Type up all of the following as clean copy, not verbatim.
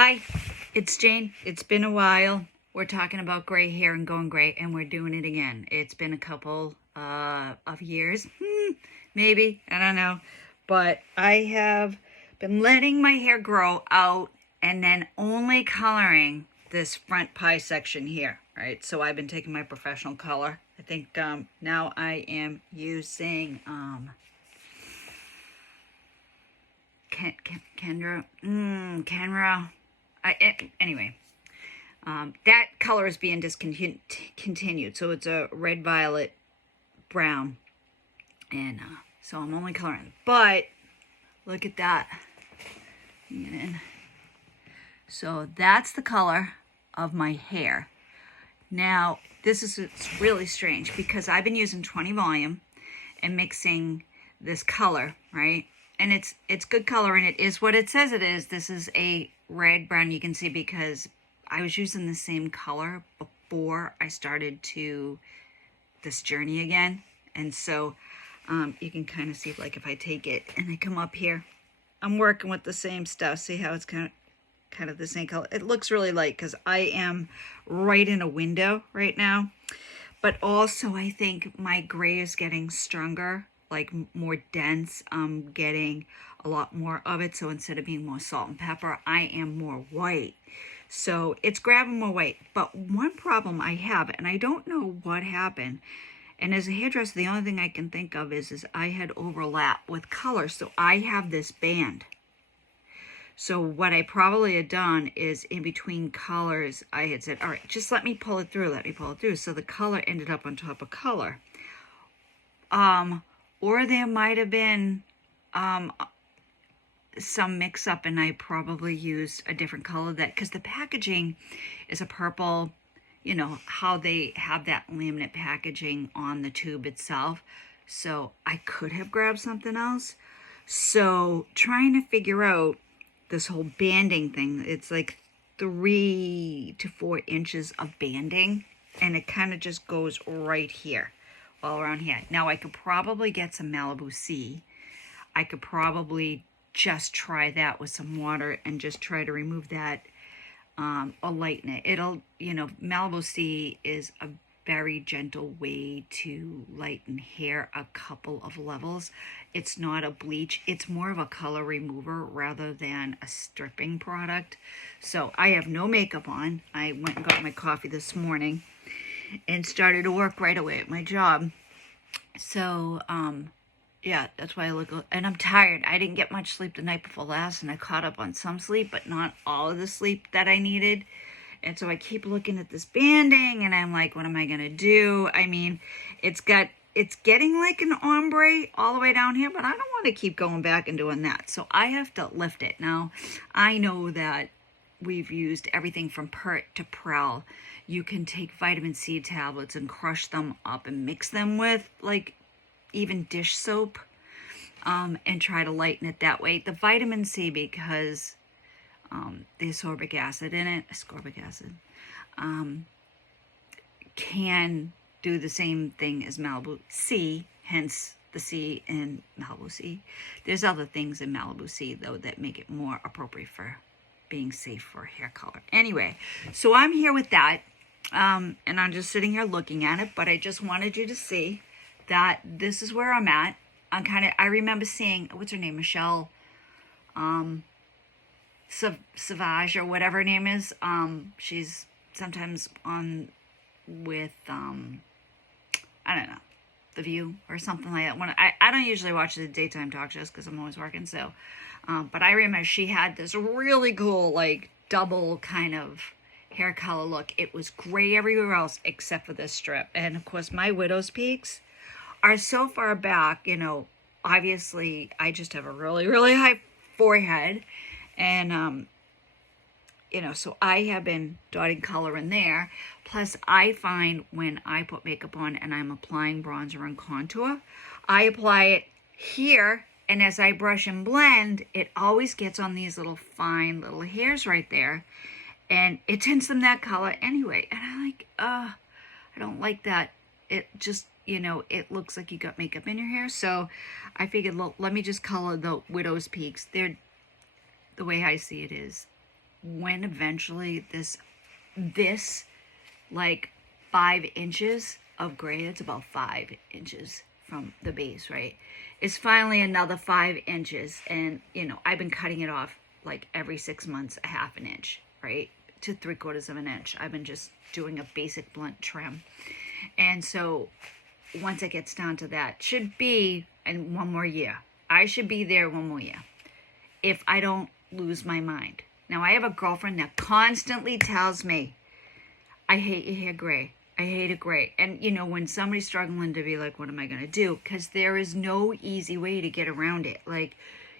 Hi, it's Jane. It's been a while. We're talking about gray hair and going gray, and we're doing it again. It's been a couple of years, maybe, I don't know. But I have been letting my hair grow out and then only coloring this front pie section here, right? So I've been taking my professional color. I think now I am using Kenra. Anyway, that color is being discontinued, so it's a red, violet, brown, and so I'm only coloring. But look at that. Bring it in. So that's the color of my hair. Now, it's really strange because I've been using 20 volume and mixing this color, right? And it's good color, and it is what it says it is. This is a red brown. You can see because I was using the same color before I started this journey again. And so you can kind of see, like, if I take it and I come up here, I'm working with the same stuff. See how it's kind of the same color? It looks really light because I am right in a window right now. But also I think my gray is getting stronger, like more dense. I'm getting a lot more of it. So instead of being more salt and pepper, I am more white. So it's grabbing more white. But one problem I have, and I don't know what happened, and as a hairdresser, the only thing I can think of is I had overlap with color. So I have this band. So what I probably had done is in between colors, I had said, all right, just let me pull it through. So the color ended up on top of color. Or there might have been some mix up and I probably used a different color because the packaging is a purple, you know, how they have that laminate packaging on the tube itself. So I could have grabbed something else. So trying to figure out this whole banding thing, it's like 3 to 4 inches of banding, and it kind of just goes right here, all around here. Now I could probably get some Malibu Sea. I could probably just try that with some water and just try to remove that or lighten it. Malibu Sea is a very gentle way to lighten hair a couple of levels. It's not a bleach. It's more of a color remover rather than a stripping product. So I have no makeup on. I went and got my coffee this morning and started to work right away at my job. So, yeah, that's why I look, and I'm tired. I didn't get much sleep the night before last, and I caught up on some sleep, but not all of the sleep that I needed. And so I keep looking at this banding, and I'm like, what am I going to do? I mean, it's getting like an ombre all the way down here, but I don't want to keep going back and doing that. So I have to lift it. Now, I know that we've used everything from Pert to Prel. You can take vitamin C tablets and crush them up and mix them with, like, even dish soap, and try to lighten it that way. The vitamin C, because the ascorbic acid in it, can do the same thing as Malibu Sea, hence the C in Malibu Sea. There's other things in Malibu Sea, though, that make it more appropriate for being safe for hair color. Anyway, so I'm here with that, and I'm just sitting here looking at it, but I just wanted you to see that this is where I'm at. I remember seeing, what's her name, Michelle Savage or whatever her name is. She's sometimes on with, I don't know, The View or something like that. I don't usually watch the daytime talk shows because I'm always working. So, but I remember she had this really cool, like, double kind of hair color look. It was gray everywhere else except for this strip. And of course, my widow's peaks are so far back, you know. Obviously I just have a really, really high forehead, and you know, so I have been dotting color in there. Plus I find when I put makeup on and I'm applying bronzer and contour, I apply it here, and as I brush and blend, it always gets on these little fine little hairs right there, and it tints them that color anyway. And I don't like that. It just, you know, it looks like you got makeup in your hair. So I figured, let me just color the widow's peaks. The way I see it is, when eventually this like 5 inches of gray, it's about 5 inches from the base, right? It's finally another 5 inches. And, I've been cutting it off like every 6 months, a half an inch, right? To 3/4 of an inch. I've been just doing a basic blunt trim. And so once it gets down to that, should be in 1 more year. I should be there 1 more year if I don't lose my mind. Now, I have a girlfriend that constantly tells me, I hate your hair gray. I hate it gray. And, when somebody's struggling to be like, what am I going to do? Because there is no easy way to get around it. Like,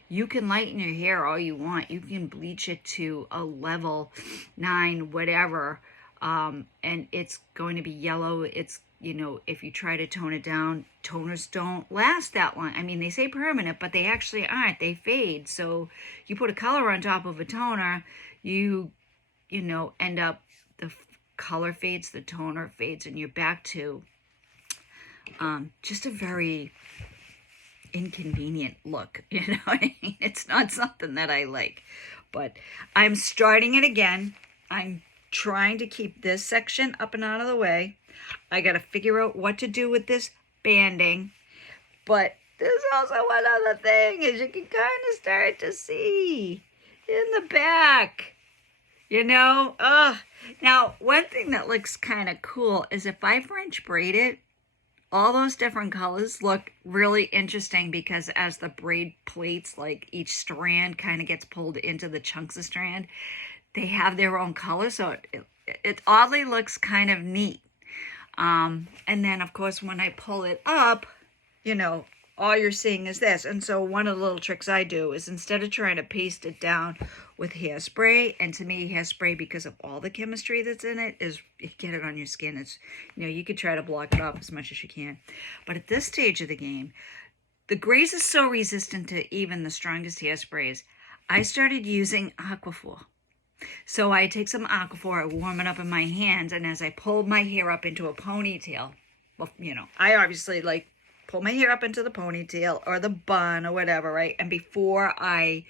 you can lighten your hair all you want. You can bleach it to a level 9, whatever. And it's going to be yellow. It's, if you try to tone it down, toners don't last that long. I mean, they say permanent, but they actually aren't. They fade. So you put a color on top of a toner, you end up, the color fades, the toner fades, and you're back to just a very inconvenient look. It's not something that I like. But I'm starting it again. I'm trying to keep this section up and out of the way. I got to figure out what to do with this banding. But there's also one other thing, is you can kind of start to see in the back. Now, one thing that looks kind of cool is if I French braid it, all those different colors look really interesting, because as the braid plates, like each strand kind of gets pulled into the chunks of strand, they have their own color. So it oddly looks kind of neat. And then, of course, when I pull it up, all you're seeing is this. And so one of the little tricks I do is, instead of trying to paste it down with hairspray, and to me, hairspray, because of all the chemistry that's in it, is you get it on your skin. It's, you could try to block it off as much as you can. But at this stage of the game, the grays is so resistant to even the strongest hairsprays, I started using Aquaphor. So I take some Aquaphor, I warm it up in my hands, and as I pull my hair up into a ponytail, well, I obviously pull my hair up into the ponytail or the bun or whatever, right? And before I,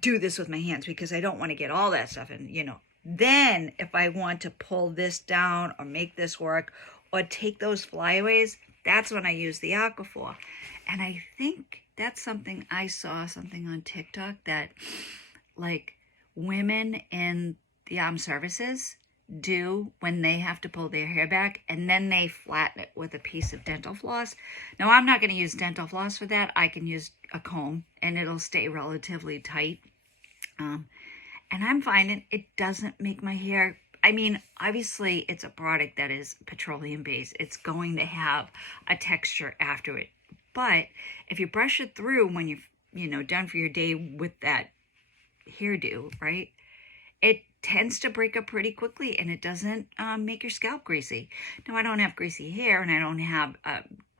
do this with my hands, because I don't want to get all that stuff in, then if I want to pull this down or make this work or take those flyaways, that's when I use the Aquaphor. And I think that's something, I saw something on TikTok that women in the armed services do when they have to pull their hair back, and then they flatten it with a piece of dental floss. Now, I'm not going to use dental floss for that. I can use a comb and it'll stay relatively tight. And I'm finding it doesn't make my hair, I mean, obviously it's a product that is petroleum based. It's going to have a texture after it. But if you brush it through when you're, done for your day with that hairdo, right? It tends to break up pretty quickly, and it doesn't make your scalp greasy. Now, I don't have greasy hair, and I don't have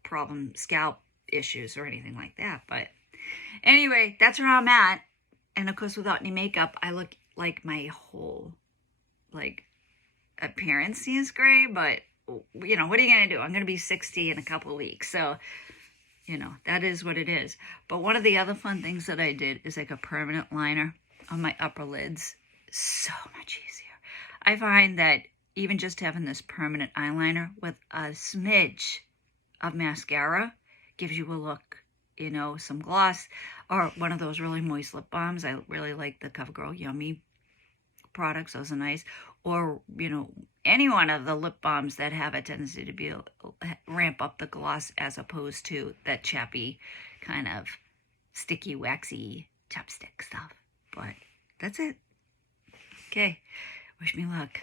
problem scalp issues or anything like that. But anyway, that's where I'm at. And of course, without any makeup, I look like my whole appearance is gray. But what are you gonna do? I'm gonna be 60 in a couple of weeks, so that is what it is. But one of the other fun things that I did is a permanent liner on my upper lids. So much easier. I find that even just having this permanent eyeliner with a smidge of mascara gives you a look, some gloss, or one of those really moist lip balms. I really like the CoverGirl Yummy products. Those are nice. Or, any one of the lip balms that have a tendency to ramp up the gloss, as opposed to that chappy kind of sticky, waxy chapstick stuff. But that's it. Okay, wish me luck.